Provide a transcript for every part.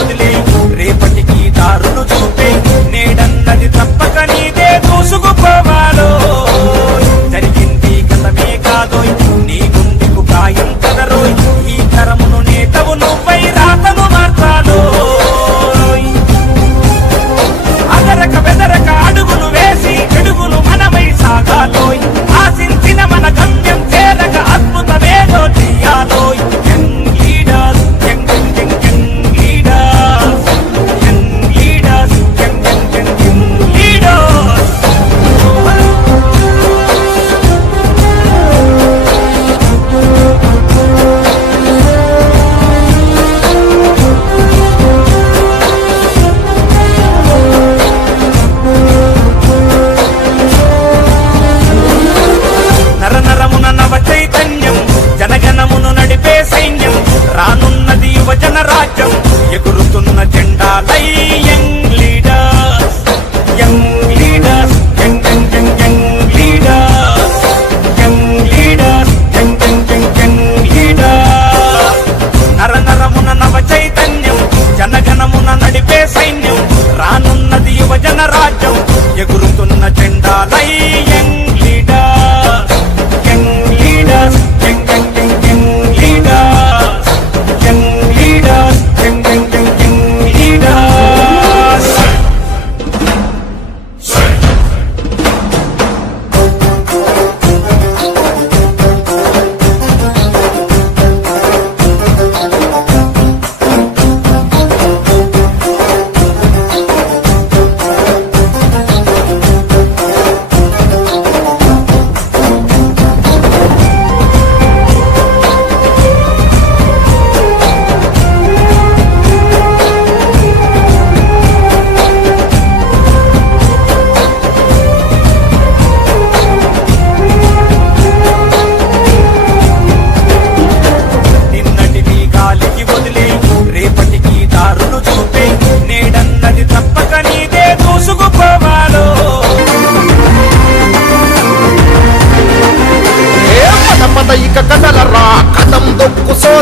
ಬದಲಿ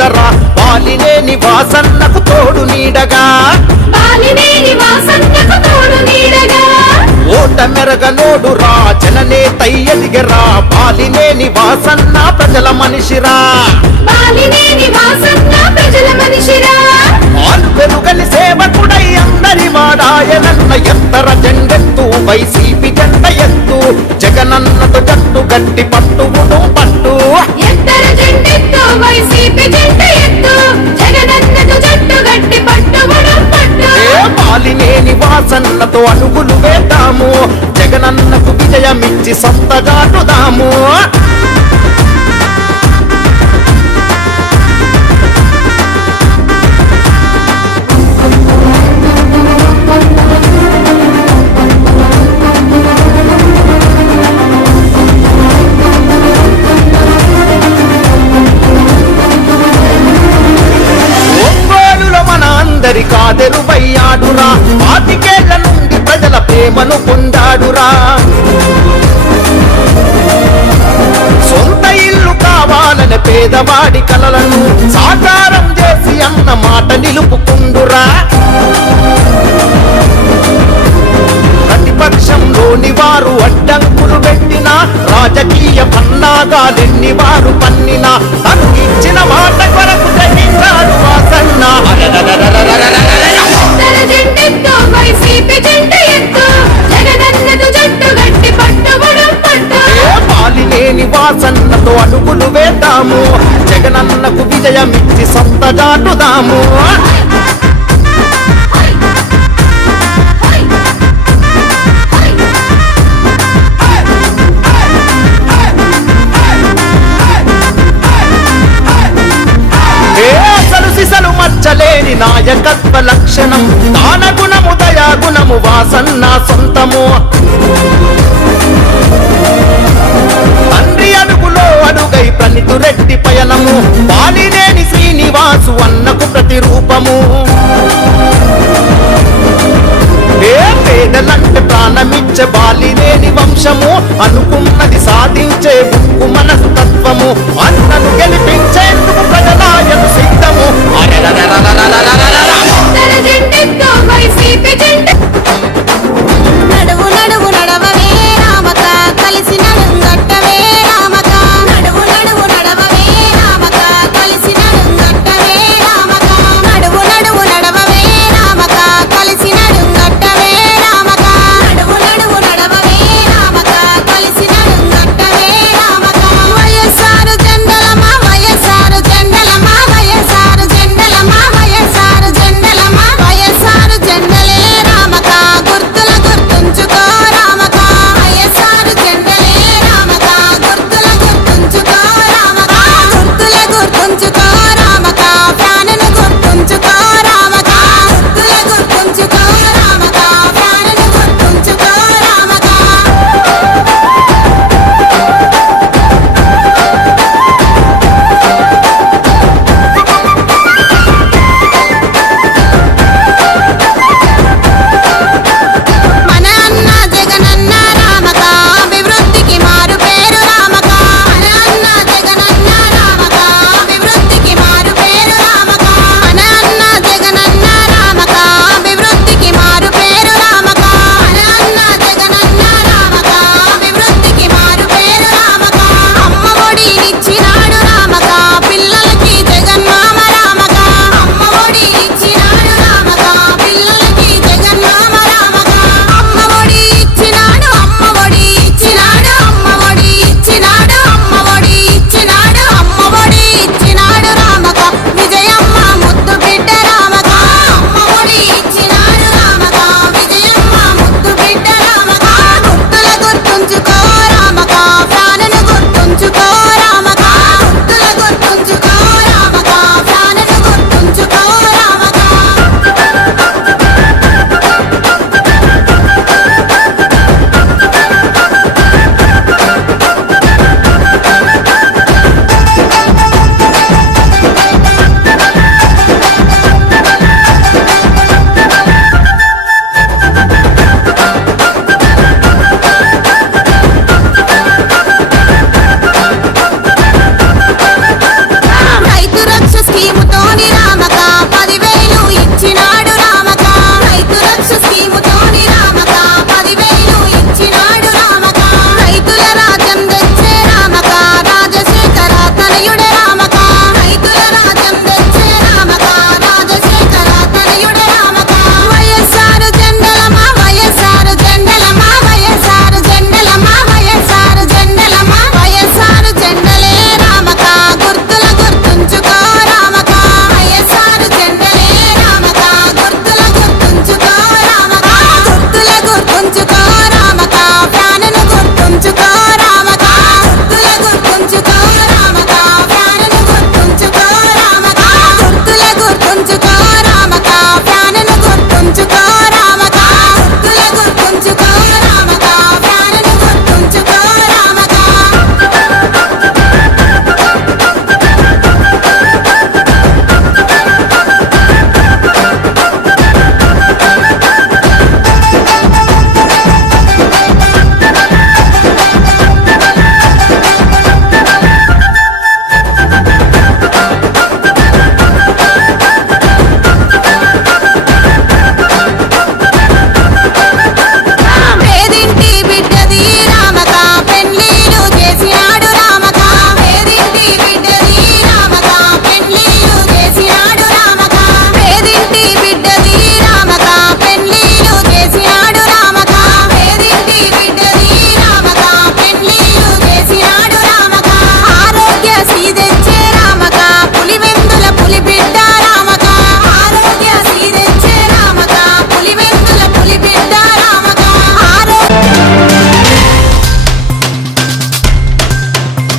ముందరా బాలినేని వాసన్నకు తోడు నీడగా. ఓట మెరగ నోడు రా జననే తయ్యదిగరా బాలినేని వాసన్న ప్రజల మనిషిరా. వాళ్ళు పెరుగని సేవకుడై అందరి మాడాయనన్న ఎంతర జెండెత్తు వైసీపీ జెండ ఎత్తు జగనన్నతో జట్టు గట్టి పట్టు పట్టు. ఎంతర జెండెత్తు వైసీపీ పాలినేని వాసన్నతో అడుగులు వేద్దాము. జగనన్నకు విజయమిచ్చి సొంతగాటుదాము మాదెరువయ్యాడురా పాతికేళ్ళ నుండి ప్రజల ప్రేమను పొందాడురా. సొంత ఇల్లు కావాలని పేదవాడి కలలను సాకారం చేసి అన్న మాట నిలుపుకుండురా. ప్రతిపక్షంలోని వారు అడ్డంకులు పెట్టినా రాజకీయ పన్నాగాలెన్ని వారు పన్నినా తను ఇచ్చిన మాట వాసన్నతో అడుగులు వేద్దాము. జగనన్నకు విజయమిచ్చి సొంత దాటుదాము. సిసలు మచ్చలేని నాయకత్వ లక్షణం దాన గుణము దయా గుణము వాసన్న సొంతము. అడుగై రెట్టి పయనము. బాలినేని శ్రీనివాసు అన్నకు ప్రతిరూపము. ఏ పేదలంటే ప్రాణమిచ్చే బాలినేని వంశము అనుకున్నది సాధి